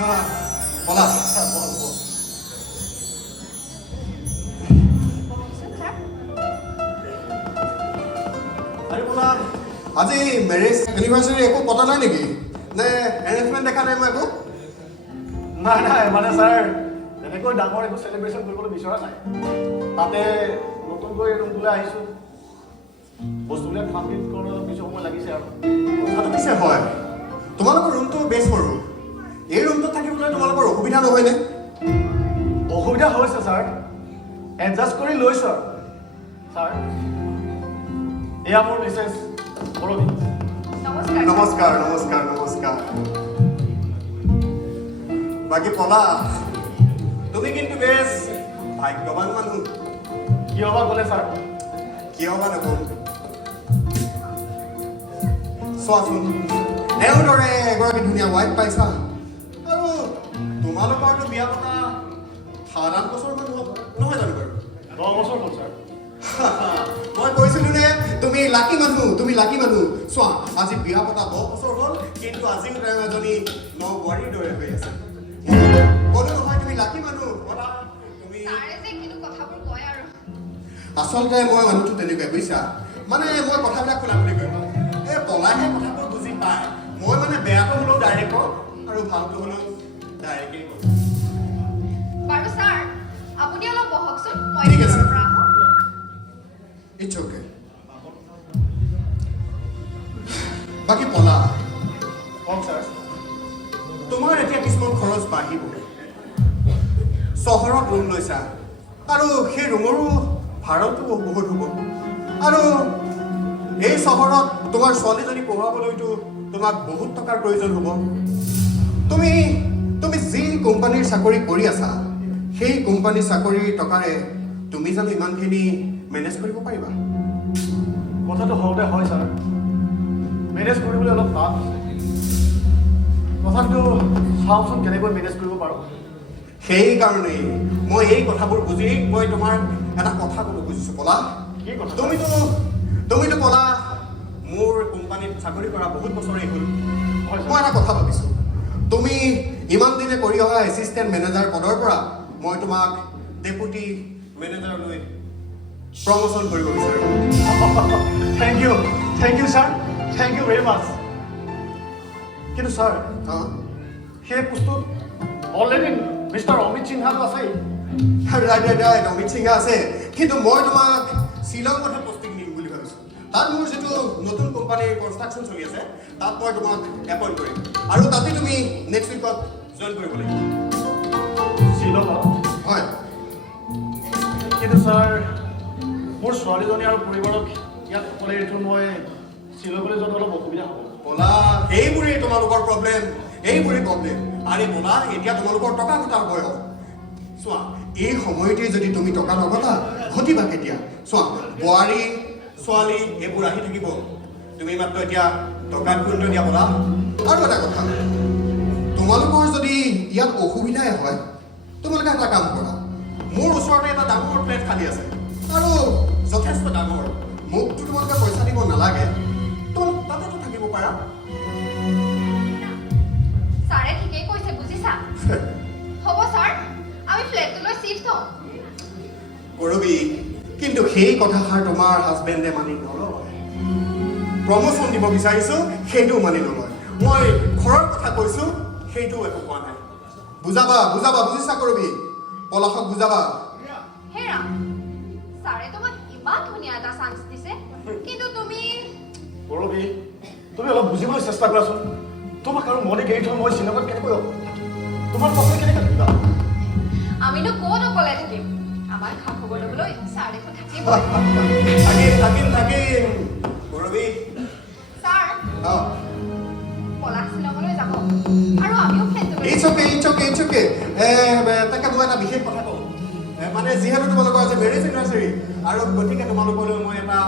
বলা আৰে বলা আজি মেৰেজ এনিভাৰ্চাৰী একো পতা নাই নেকি নে এৰেঞ্জমেণ্ট দেখা নাই মই একো নাই মানে ছাৰ এনেকৈ ডাঙৰ একো চেলিব্ৰেশ্যন কৰিবলৈ বিচৰা নাই তাতে নতুনকৈ ৰুমটোলৈ আহিছোঁ বস্তুবিলাক কমপ্লিট কৰাৰ কিছু সময় লাগিছে আৰু কথাটো পিছে হয় তোমালোকৰ ৰুমটো বেছ সৰু এই ৰুমটোত থাকিবলৈ তোমালোকৰ অসুবিধা নহয়নে অসুবিধা হৈছে ছাৰ এডজাষ্ট কৰি লৈছোঁ আৰু ছাৰ এয়া মোৰ মিছেছ পৰৱী নমস্কাৰ নমস্কাৰ নমস্কাৰ বাকী পলা তুমি কিন্তু বেছ ভাগ্যৱান মানুহ কিয় বা ক'লে ছাৰ কিয় বা নকওঁ চোৱাচোন তেওঁৰ দৰে এগৰাকী ধুনীয়া ৱাইফ পাইছা আৰু তোমালোকৰতো বিয়া পতা 7-8 বছৰমান হ'ব নহয় জানো বাৰু 10 বছৰ হ'ল ছাৰ মই কৈছিলোঁ নে তুমি লাকি মানুহ চোৱা আজি বিয়া পতা 10 বছৰ হ'ল কিন্তু আজিও তেওঁ এজনী বোৱাৰীৰ দৰে হৈ আছে ক'লো নহয় তুমি লাকি মানুহ তুমি আচলতে মই মানুহটো তেনেকুৱাই বুজিছা মানে মই কথাবিলাক খোলাখুলি কৰিম এই পলাইহে কথাবোৰ বুজি পায় মই মানে বেয়াটো হ'লেও ডাইৰেক্ট কওঁ আৰু ভালটো হ'লেও ডাইৰেক্টেই কওঁ বাৰু ছাৰ আপুনি অলপ বহকচোন মই ঠিক আছে পৰা আহোঁ ইটছ অ'কে বাকী পলা কওক ছাৰ তোমাৰ এতিয়া কিছুমান খৰচ বাঢ়িব চহৰত ৰুম লৈছা আৰু সেই ৰুমৰো ভাড়াটো বহুত হ'ব আৰু এই চহৰত তোমাৰ ছোৱালীজনী পঢ়ুৱাবলৈতো তোমাক বহুত টকাৰ প্ৰয়োজন হ'ব তুমি যি কোম্পানীৰ চাকৰি কৰি আছা সেই কোম্পানীৰ চাকৰিৰ টকাৰে তুমি জানো ইমানখিনি মেনেজ কৰিব পাৰিবা কথাটো হওঁতে হয় ছাৰ মেনেজ কৰিবলৈ অলপ টান তথাপিতো চাওকচোন কেনেকৈ মেনেজ কৰিব পাৰোঁ সেইকাৰণেই মই এই কথাবোৰ বুজি মই তোমাৰ এটা কথা ক'ব খুজিছোঁ পলা কি কথা তুমিতো পলা মোৰ কোম্পানীত চাকৰি কৰা বহুত বছৰেই হ'ল হয় মই এটা কথা ভাবিছোঁ তুমি ইমান দিনে কৰি অহা এছিষ্টেণ্ট মেনেজাৰ পদৰ পৰা মই তোমাক ডেপুটি মেনেজাৰলৈ প্ৰমোশ্যন কৰিব বিচাৰোঁ thank you sir thank you very much কিন্তু ছাৰ সেই পোষ্টটোত অলৰেডি মিষ্টাৰ অমিত সিংহাটো আছেই ৰাইট অমিত সিংহা আছে কিন্তু মই তোমাক শ্বিলঙতহে পষ্টিং দিম বুলি ভাবিছোঁ তাত মোৰ যিটো নতুন কোম্পানীৰ কনষ্ট্ৰাকশ্যন চলি আছে তাত মই তোমাক এপইণ্ট কৰিম আৰু তাতে তুমি নেক্সট উইকত জইন কৰিব লাগিব শ্বিলঙত হয় কিন্তু ছাৰ মোৰ ছোৱালীজনী আৰু পৰিবাৰক ইয়াত অকলে এৰি থৈ মই শ্বিলঙলৈ যোৱাত অলপ অসুবিধা হ'ব বলা এইবোৰেই তোমালোকৰ প্ৰব্লেম আৰে বলা এতিয়া তোমালোকৰ টকা ঘটাৰ বয়স চোৱা এই সময়তে যদি তুমি টকা নঘটা ঘটিবা কেতিয়া চোৱা বোৱাৰী ছোৱালী এইবোৰ আহি থাকিব তুমি মাত্ৰ এতিয়া টকা গুৰুত্ব দিয়া বলা আৰু এটা কথা তোমালোকৰ যদি ইয়াত অসুবিধাই হয় তোমালোকে এটা কাম কৰা মোৰ ওচৰতে এটা ডাঙৰ ফ্লেট খালী আছে আৰু যথেষ্ট ডাঙৰ মোকতো তোমালোকে পইচা দিব নালাগে তোমালোক তাতেতো থাকিব পাৰা ছাৰে ঠিকেই কৈছে বুজিছা হ'ব ছাৰ আমি ফ্লেটটোলৈ চিফ্ট হ'ম কৰবি কিন্তু সেই কথাষাৰ তোমাৰ হাজবেণ্ডে মানি নলয় প্ৰমোশ্যন দিব বিচাৰিছোঁ সেইটোও মানি নলয় মই ঘৰৰ কথা কৈছোঁ সেইটোও একো কোৱা নাই বুজাবা বুজিছা কৰবি পলাশক বুজাবা হেৰা ছাৰে তোমাক ইমান ধুনীয়া এটা চান্স দিছে কিন্তু তুমি পৰৱী তুমি অলপ বুজিবলৈ চেষ্টা কৰাচোন তোমাক আৰু মনে এৰি থৈ মই শ্বিলঙত কেনেকৈ তোমাৰ পচন্দ কেনেকৈ থাকিবা আমিনো ক'ত অকলে থাকিম আমাৰ খা খবৰ ল'বলৈ ছাৰ দেখোন থাকিব থাকিম কৰবি ছাৰ পলাশ শ্বিলঙলৈ যাব আৰু আমিও ফ্লেটটোলৈ ইটছ অ'কে তাকে মই এটা বিশেষ কথা কওঁ মানে যিহেতু তোমালোকৰ আজি মেৰেজ এনিভাৰ্চাৰী আৰু গতিকে তোমালোকলৈ মই এটা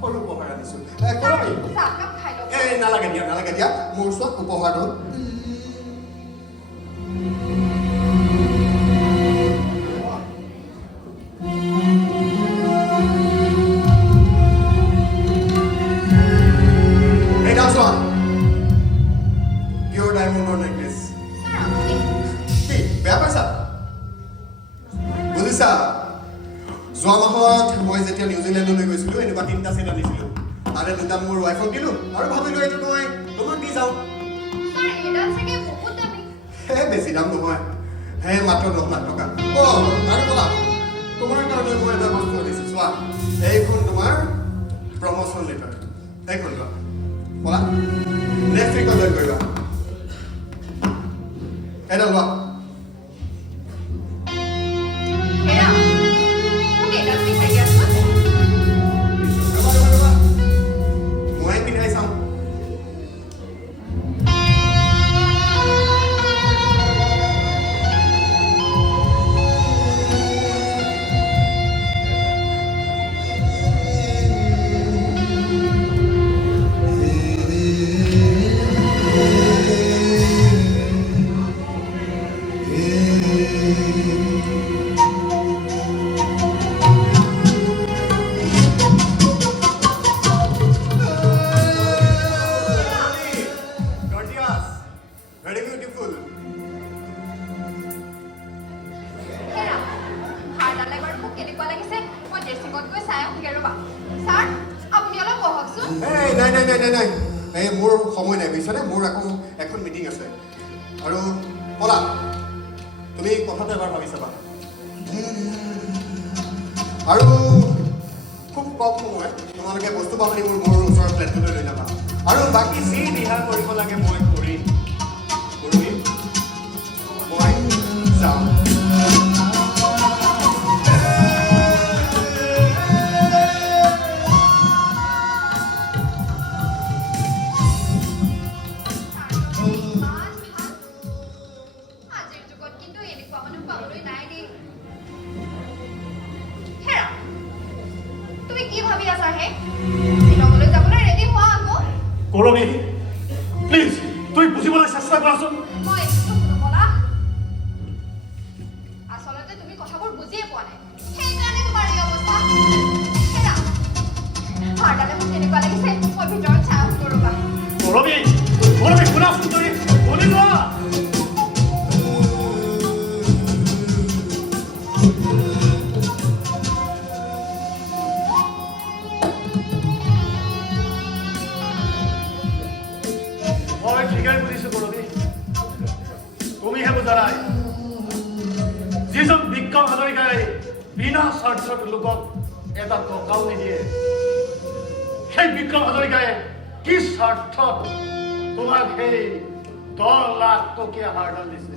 সৰু উপহাৰ আনিছোঁ কৰবি চাহকাপ খাই লওক নালাগে দিয়া মোৰ ওচৰত উপহাৰটো এটা চোৱা পিয়ৰ ডায়মণ্ডৰ নেকলেছ ছাৰ আপুনি যোৱা মাহত মই যেতিয়া নিউজিলেণ্ডলৈ গৈছিলোঁ এনেকুৱা 3টা ছেট আনিছিলোঁ তাৰে 2টা মোৰ ৱাইফক দিলোঁ আৰু ভাবিলোঁ এইটো মই তোমাক দি যাওঁ ছাৰ এডাল চাগে বহুত দামী বেছি দাম নহয় মাত্ৰ 10 লাখ টকা আৰু ব'লা তোমাৰ কাৰণে মই এটা বস্তু আনিছোঁ চোৱা এইখন তোমাৰ প্ৰমোশ্যন লেটাৰ এইখন লোৱা ব'লা নেক্সট উইকত জইন কৰিবা এটা লোৱা হেৰা মোক এডাল পিন্ধাই দিয়াচোন মই পিন্ধাই চাওঁ Very beautiful. হেৰা হাৰডাল এবাৰ মোক কেনেকুৱা লাগিছে মই ড্ৰেছিঙত গৈ চাই আহোঁগৈ ৰ'বা ছাৰ আপুনি অলপ বহকচোন নাই এই মোৰ সময় নাই বুজিছানে মোৰ আকৌ এখন মিটিং আছে আৰু ব'লা তুমি কথাটো এবাৰ ভাবি চাবা আৰু খুব কম সময় তোমালোকে বস্তু বাহানি মোৰ ওচৰৰ ফ্লেটটোলৈ লৈ যাবা আৰু বাকী যি দিহা কৰিব লাগে মই কৰিম মই যাওঁ আজিৰ যুগত কিন্তু এনেকুৱা মানুহ পাবলৈ নাই দেই হেৰা তুমি কি ভাবি আছা হে শ্বিলঙলৈ যাবলৈ ৰেডি হোৱা আকৌ কৰবী প্লিজ তুমি বুজিবলৈ চেষ্টা কৰাচোন মই একো নকলা আচলতে তুমি কথাবোৰ বুজিয়ে পোৱা নাই সেইকাৰণে তোমাৰ এই অৱস্থা হেৰা হাৰডালে মোক কেনেকুৱা লাগিছে মই ভিতৰত চাই আহোঁ ৰ'বা কৰবী শুনাচোন তুমি শুনি লোৱা মই ঠিকেই বুজিছোঁ কৰবী তুমিহে বুজা নাই যিজন বিক্ৰম হাজৰিকাই বিনা স্বাৰ্থত লোকক এটা টকাও নিদিয়ে সেই বিক্ৰম হাজৰিকাই কি স্বাৰ্থত তোমাক সেই 10 লাখ টকীয়া হাৰডাল দিছে